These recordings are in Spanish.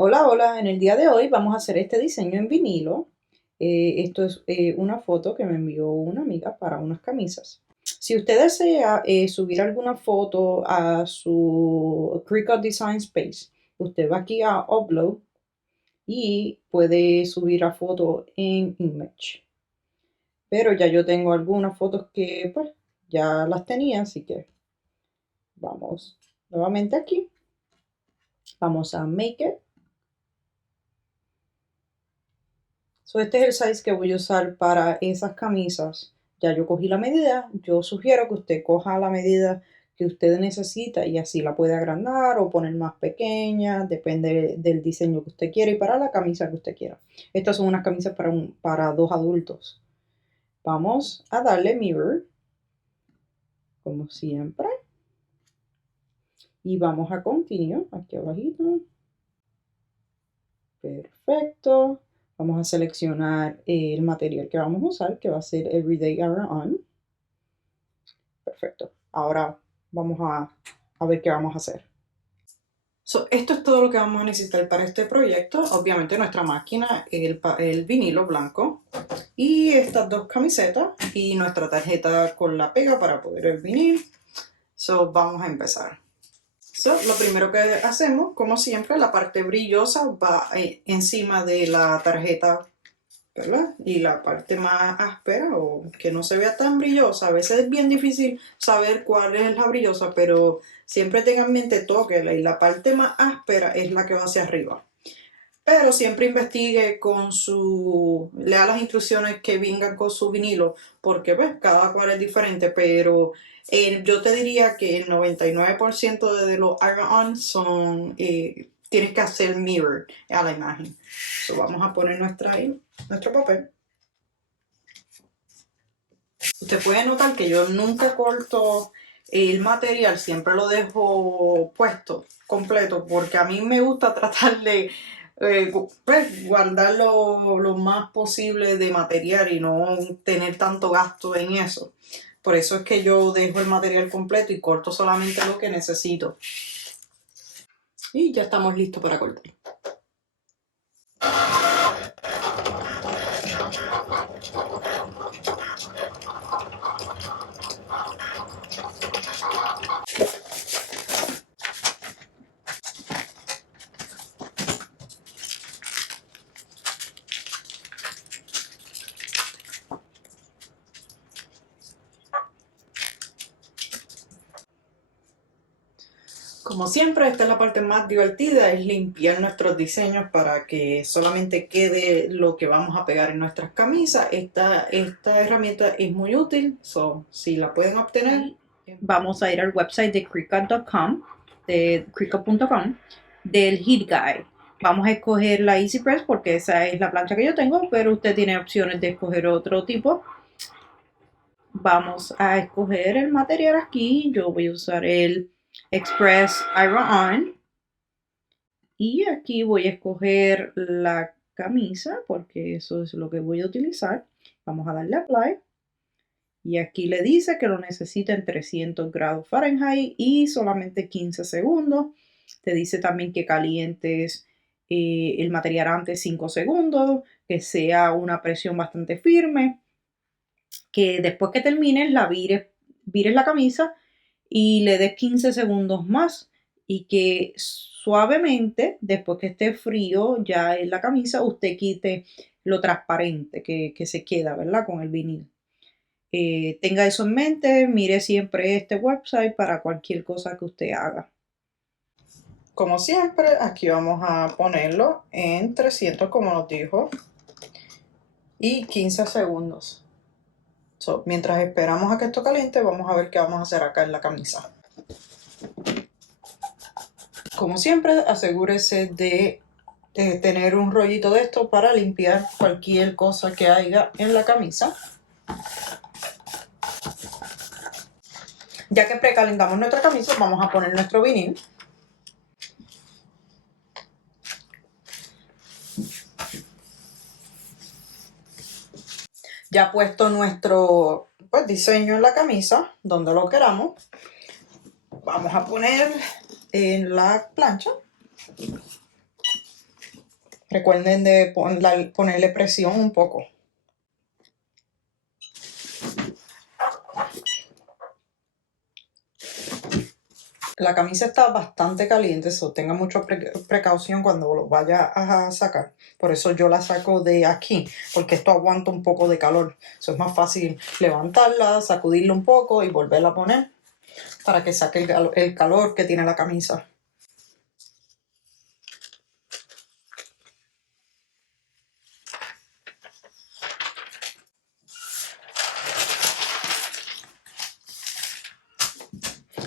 Hola, hola, en el día de hoy vamos a hacer este diseño en vinilo. Esto es una foto que me envió una amiga para unas camisas. Si usted desea subir alguna foto a su Cricut Design Space, usted va aquí a Upload y puede subir la foto en Image. Pero ya yo tengo algunas fotos que pues ya las tenía, así que vamos nuevamente aquí. Vamos a Make It. So, este es el size que voy a usar para esas camisas. Ya yo cogí la medida. Yo sugiero que usted coja la medida que usted necesita y así la puede agrandar o poner más pequeña, depende del diseño que usted quiera y para la camisa que usted quiera. Estas son unas camisas para dos adultos. Vamos a darle mirror, como siempre. Y vamos a continue, aquí abajito. Perfecto. Vamos a seleccionar el material que vamos a usar, que va a ser Everyday Iron On. Perfecto. Ahora vamos a ver qué vamos a hacer. Esto es todo lo que vamos a necesitar para este proyecto. Obviamente nuestra máquina, el vinilo blanco y estas dos camisetas y nuestra tarjeta con la pega para poder el vinil. Vamos a empezar. Lo primero que hacemos, como siempre, la parte brillosa va encima de la tarjeta, ¿verdad? Y la parte más áspera o que no se vea tan brillosa, a veces es bien difícil saber cuál es la brillosa, pero siempre tengan en mente, tóquela y la parte más áspera es la que va hacia arriba. Pero siempre investigue lea las instrucciones que vengan con su vinilo, porque pues cada cual es diferente, pero yo te diría que el 99% de los iron-on tienes que hacer mirror a la imagen. Vamos a poner nuestro papel. Usted puede notar que yo nunca corto el material, siempre lo dejo puesto completo, porque a mí me gusta tratar de pues, guardar lo más posible de material y no tener tanto gasto en eso. Por eso es que yo dejo el material completo y corto solamente lo que necesito. Y ya estamos listos para cortar. Como siempre, esta es la parte más divertida, es limpiar nuestros diseños para que solamente quede lo que vamos a pegar en nuestras camisas. Esta herramienta es muy útil, si la pueden obtener. Vamos a ir al website de Cricut.com, de Cricut.com, del Heat Guide. Vamos a escoger la Easy Press porque esa es la plancha que yo tengo, pero usted tiene opciones de escoger otro tipo. Vamos a escoger el material aquí. Yo voy a usar el Express Iron On. Y aquí voy a escoger la camisa porque eso es lo que voy a utilizar. Vamos a darle Apply. Y aquí le dice que lo necesita en 300 grados Fahrenheit y solamente 15 segundos. Te dice también que calientes el material antes 5 segundos, que sea una presión bastante firme, que después que termines vires la camisa y le des 15 segundos más y que suavemente, después que esté frío ya en la camisa, usted quite lo transparente que se queda, ¿verdad? Con el vinil. Tenga eso en mente, mire siempre este website para cualquier cosa que usted haga. Como siempre, aquí vamos a ponerlo en 300, como nos dijo, y 15 segundos. Mientras esperamos a que esto caliente, vamos a ver qué vamos a hacer acá en la camisa. Como siempre, asegúrese de tener un rollito de esto para limpiar cualquier cosa que haya en la camisa. Ya que precalentamos nuestra camisa, vamos a poner nuestro vinil. Ya puesto nuestro diseño en la camisa, donde lo queramos, vamos a poner en la plancha. Recuerden de ponerle presión un poco. La camisa está bastante caliente, so tenga mucha precaución cuando lo vaya a sacar. Por eso yo la saco de aquí, porque esto aguanta un poco de calor. Eso es más fácil levantarla, sacudirla un poco y volverla a poner para que saque el calor que tiene la camisa.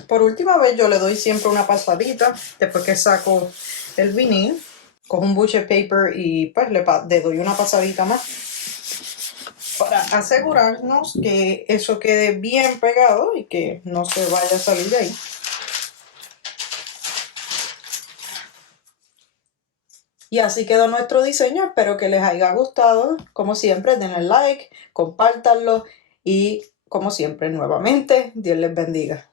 Por última vez yo le doy siempre una pasadita después que saco el vinil. Cojo un butcher paper y pues le doy una pasadita más para asegurarnos que eso quede bien pegado y que no se vaya a salir de ahí. Y así quedó nuestro diseño. Espero que les haya gustado. Como siempre, denle like, compártanlo y como siempre, nuevamente, Dios les bendiga.